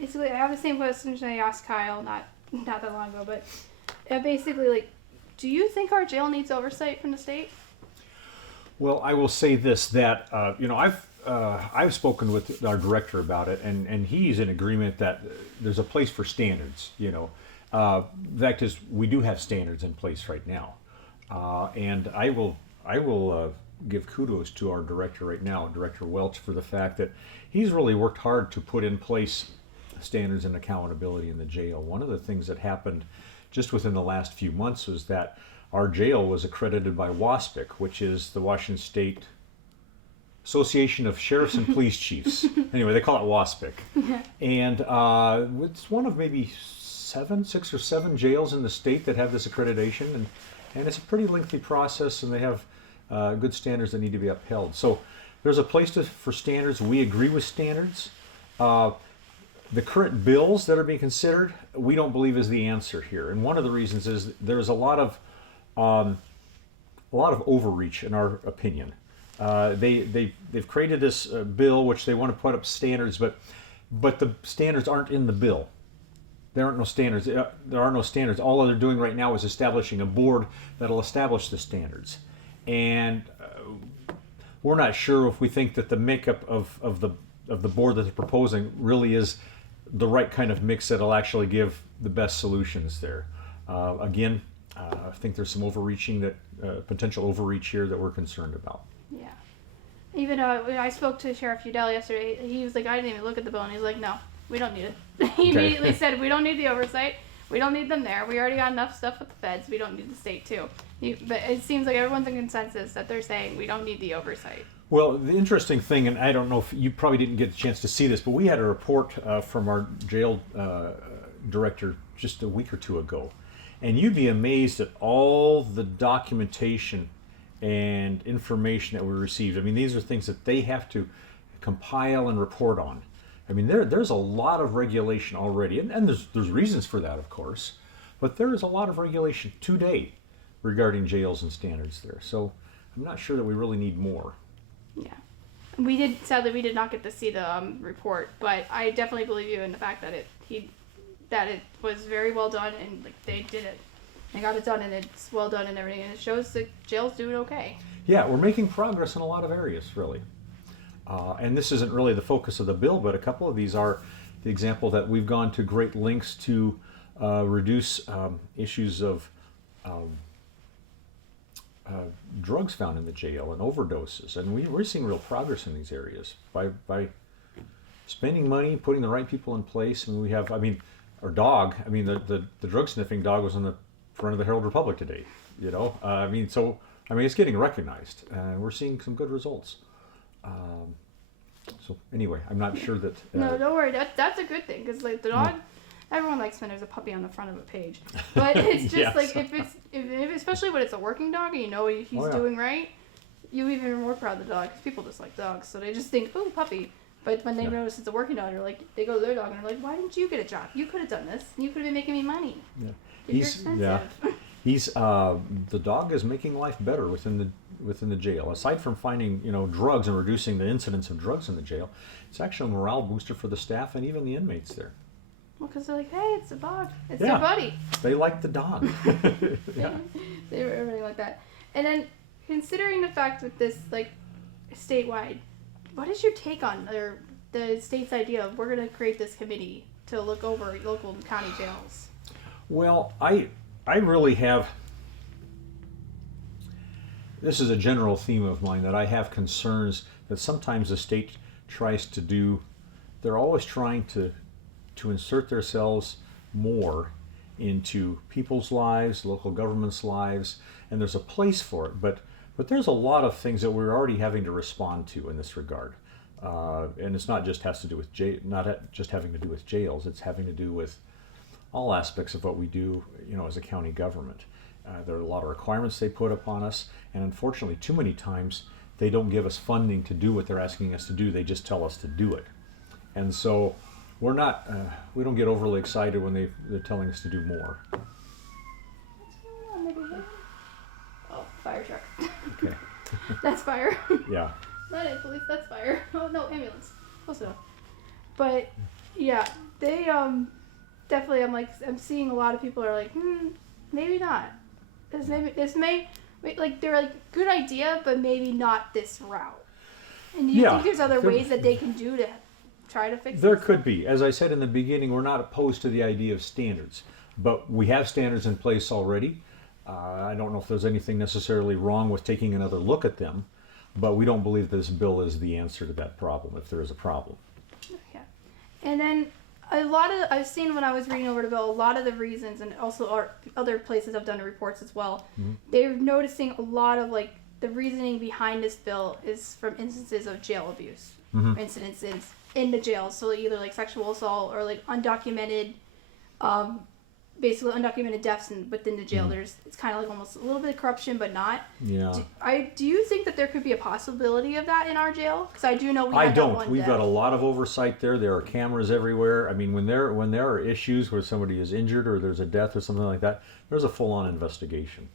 basically, I have the same question I asked Kyle not that long ago, but basically, like, do you think our jail needs oversight from the state? Well, I will say this, that I've spoken with our director about it, and he's in agreement that there's a place for standards. The fact is, we do have standards in place right now, and I will give kudos to our director right now, Director Welch, for the fact that he's really worked hard to put in place standards and accountability in the jail. One of the things that happened just within the last few months was that our jail was accredited by WASPIC, which is the Washington State Association of Sheriffs and Police Chiefs. Anyway, they call it WASPIC. And it's one of maybe 6 or 7 jails in the state that have this accreditation. And it's a pretty lengthy process, and they have good standards that need to be upheld. So there's a place for standards. We agree with standards. The current bills that are being considered, we don't believe is the answer here. And one of the reasons is there's a lot of overreach, in our opinion. They've created this bill which they want to put up standards, but the standards aren't in the bill. There aren't no standards. There are no standards. All they're doing right now is establishing a board that'll establish the standards. And we're not sure if we think that the makeup of the board that they're proposing really is the right kind of mix that'll actually give the best solutions there. Again, I think there's some potential overreach here that we're concerned about. Yeah. Even when I spoke to Sheriff Udell yesterday, he was like, I didn't even look at the bill, and he's like, no, we don't need it. He immediately said, we don't need the oversight. We don't need them there. We already got enough stuff with the feds. We don't need the state too. But it seems like everyone's in consensus that they're saying we don't need the oversight. Well, the interesting thing, and I don't know if you probably didn't get a chance to see this, but we had a report from our jail director just a week or two ago. And you'd be amazed at all the documentation and information that we received. I mean, these are things that they have to compile and report on. I mean, there's a lot of regulation already, and there's reasons for that, of course, but there is a lot of regulation today regarding jails and standards there. So I'm not sure that we really need more. Yeah. Sadly, we did not get to see the report, but I definitely believe you in the fact that it was very well done, and like they did it. They got it done, and it's well done and everything, and it shows the jail's doing okay. Yeah, we're making progress in a lot of areas, really. And this isn't really the focus of the bill, but a couple of these are the example that we've gone to great lengths to reduce issues of drugs found in the jail and overdoses. And we're seeing real progress in these areas by spending money, putting the right people in place. And we have, our dog, the drug sniffing dog was on the front of the Herald Republic today, it's getting recognized. We're seeing some good results. So anyway, I'm not sure that... No, don't worry. That's a good thing, because like the dog, everyone likes when there's a puppy on the front of a page. But it's just Yes. like, if especially when it's a working dog and you know he's doing right, you even more proud of the dog, because people just like dogs. So they just think, oh, puppy. But when they notice it's a working dog, they go to their dog and they're like, why didn't you get a job? You could have done this. You could have been making me money. Yeah. You're expensive. He's the dog is making life better within the jail. Aside from finding drugs and reducing the incidence of drugs in the jail, it's actually a morale booster for the staff and even the inmates there. Well, because they're like, hey, it's a dog. It's their buddy. They like the dog. Yeah. They were everything like that. And then considering the fact that this like statewide, what is your take on the state's idea of we're going to create this committee to look over local and county jails? Well, I really have, this is a general theme of mine, that I have concerns that sometimes the state tries to do, they're always trying to insert themselves more into people's lives, local government's lives, and there's a place for it, but there's a lot of things that we're already having to respond to in this regard. And it's not just having to do with jails, it's having to do with all aspects of what we do, as a county government. There are a lot of requirements they put upon us, and unfortunately, too many times they don't give us funding to do what they're asking us to do. They just tell us to do it, and so we don't get overly excited when they're telling us to do more. Oh, fire truck. Okay. That's fire. Yeah. Not it, police. That's fire. Oh no, ambulance. Close enough. But Yeah, they definitely. I'm seeing a lot of people are like, maybe not. This may like they're like good idea, but maybe not this route. And do you think there's other ways that they can do to try to fix? There could be. As I said in the beginning, we're not opposed to the idea of standards, but we have standards in place already. I don't know if there's anything necessarily wrong with taking another look at them, but we don't believe this bill is the answer to that problem, if there is a problem. Yeah. And then I've seen when I was reading over the bill, a lot of the reasons, and also other places have done reports as well, they're noticing a lot of like the reasoning behind this bill is from instances of jail abuse, incidences in the jail. So either like sexual assault or like undocumented, basically undocumented deaths within the jail. It's kind of like almost a little bit of corruption, but not. Yeah. Do you think that there could be a possibility of that in our jail? Because I do know we. I had don't. That one We've death. got a lot of oversight there. There are cameras everywhere. I mean, when there are issues where somebody is injured or there's a death or something like that, there's a full-on investigation.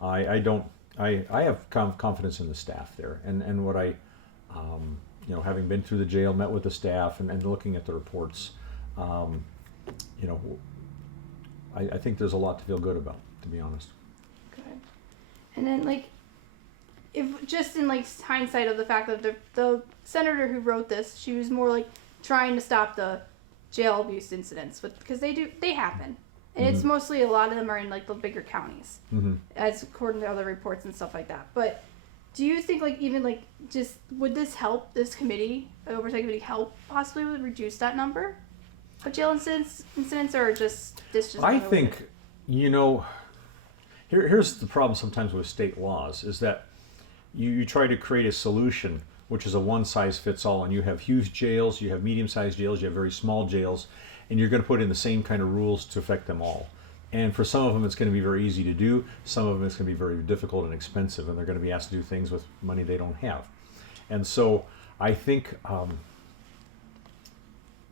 I have confidence in the staff there, and what I, having been through the jail, met with the staff, and looking at the reports, I think there's a lot to feel good about, to be honest. Good. And then, like, if just in like hindsight of the fact that the senator who wrote this, she was more like trying to stop the jail abuse incidents, because they happen, and it's mostly a lot of them are in like the bigger counties, as according to other reports and stuff like that. But do you think like even like just would this help this committee, the oversight committee, help possibly reduce that number of jail incidents, or just this just? I think, here's the problem sometimes with state laws is that you try to create a solution which is a one-size-fits-all, and you have huge jails, you have medium-sized jails, you have very small jails, and you're going to put in the same kind of rules to affect them all. And for some of them, it's going to be very easy to do. Some of them, it's going to be very difficult and expensive, and they're going to be asked to do things with money they don't have. And so I think a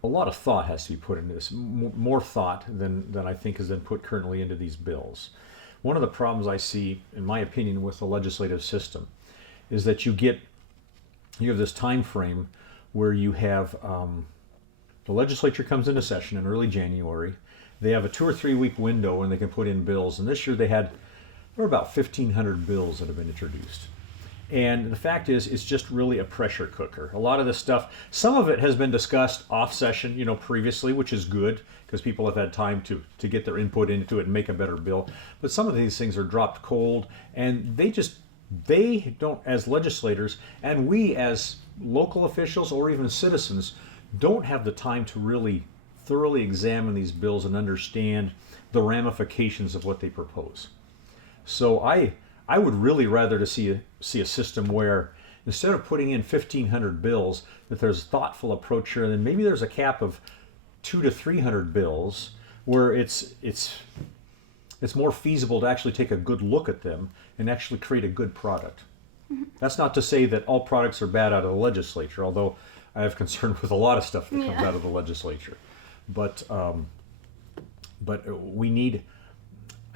lot of thought has to be put into this, more thought than I think has been put currently into these bills. One of the problems I see, in my opinion, with the legislative system is that you have this time frame where you have the legislature comes into session in early January. They have a 2 or 3 week window when they can put in bills, and this year there were about 1,500 bills that have been introduced. And the fact is, it's just really a pressure cooker. A lot of this stuff, some of it has been discussed off session, previously, which is good because people have had time to get their input into it and make a better bill. But some of these things are dropped cold, and they don't, as legislators, and we as local officials or even citizens, don't have the time to really thoroughly examine these bills and understand the ramifications of what they propose. So I would really rather to see a system where instead of putting in 1,500 bills, that there's a thoughtful approach here, and then maybe there's a cap of 200 to 300 bills where it's more feasible to actually take a good look at them and actually create a good product. That's not to say that all products are bad out of the legislature, although I have concern with a lot of stuff that comes out of the legislature. But I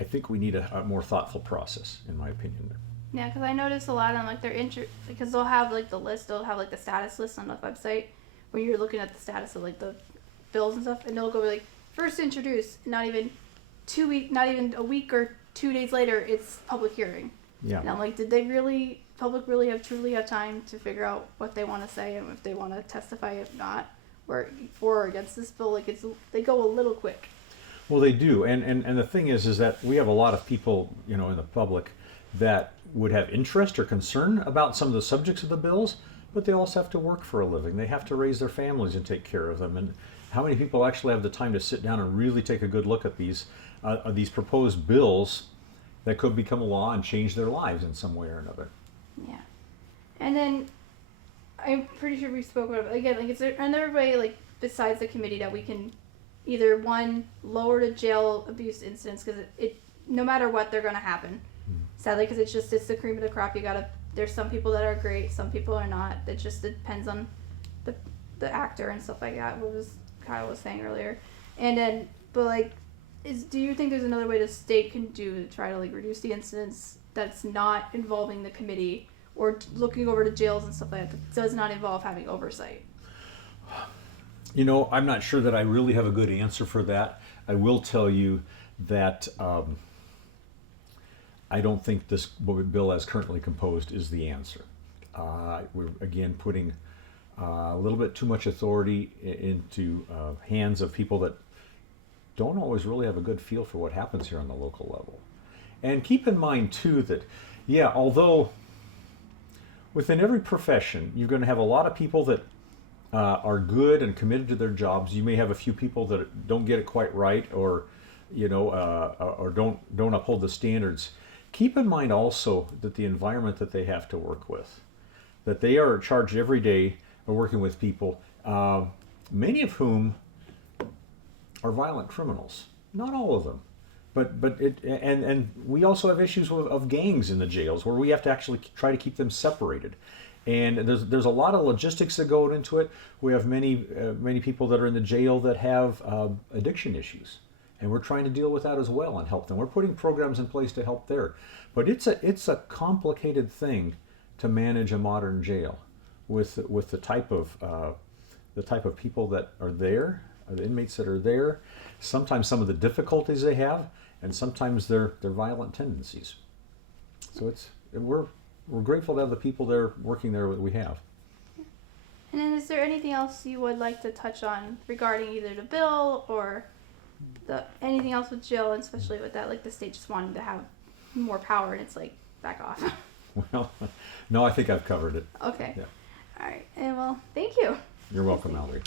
think we need a more thoughtful process, in my opinion. Yeah, because I noticed a lot on like because they'll have like the list, they'll have like the status list on the website where you're looking at the status of like the bills and stuff, and they'll go like first introduced, not even a week or 2 days later, it's public hearing. Yeah. And I'm like, did public really truly have time to figure out what they want to say and if they want to testify, if not, or for or against this bill? Like they go a little quick. Well, they do, and the thing is that we have a lot of people, in the public that would have interest or concern about some of the subjects of the bills, but they also have to work for a living. They have to raise their families and take care of them. And how many people actually have the time to sit down and really take a good look at these proposed bills that could become a law and change their lives in some way or another? Yeah, and then I'm pretty sure we spoke about it again. Like, is there another way, like besides the committee, that we can either one lower the jail abuse incidents, because it no matter what they're going to happen, sadly, because it's the cream of the crop. There's some people that are great, some people are not. It just depends on the actor and stuff like that. What Kyle was saying earlier, and then do you think there's another way the state can do to try to like reduce the incidents that's not involving the committee or looking over the jails and stuff like that does not involve having oversight? I'm not sure that I really have a good answer for that. I will tell you that I don't think this bill as currently composed is the answer. We're again putting a little bit too much authority into hands of people that don't always really have a good feel for what happens here on the local level. And keep in mind too that, yeah, although within every profession you're going to have a lot of people that are good and committed to their jobs. You may have a few people that don't get it quite right, or or don't uphold the standards. Keep in mind also that the environment that they have to work with, that they are charged every day of working with people, many of whom are violent criminals. Not all of them, but and we also have issues of gangs in the jails where we have to actually try to keep them separated. And there's a lot of logistics that go into it. We have many people that are in the jail that have addiction issues, and we're trying to deal with that as well and help them. We're putting programs in place to help there, but it's a complicated thing to manage a modern jail with the type of people that are there, or the inmates that are there. Sometimes some of the difficulties they have, and sometimes their violent tendencies. So we're grateful to have the people there working there that we have. And then is there anything else you would like to touch on regarding either the bill or anything else with Jill, especially with that, like the state just wanting to have more power and it's like, back off? Well, no, I think I've covered it. Okay. Yeah. All right. And well, thank you. You're welcome, Mallory.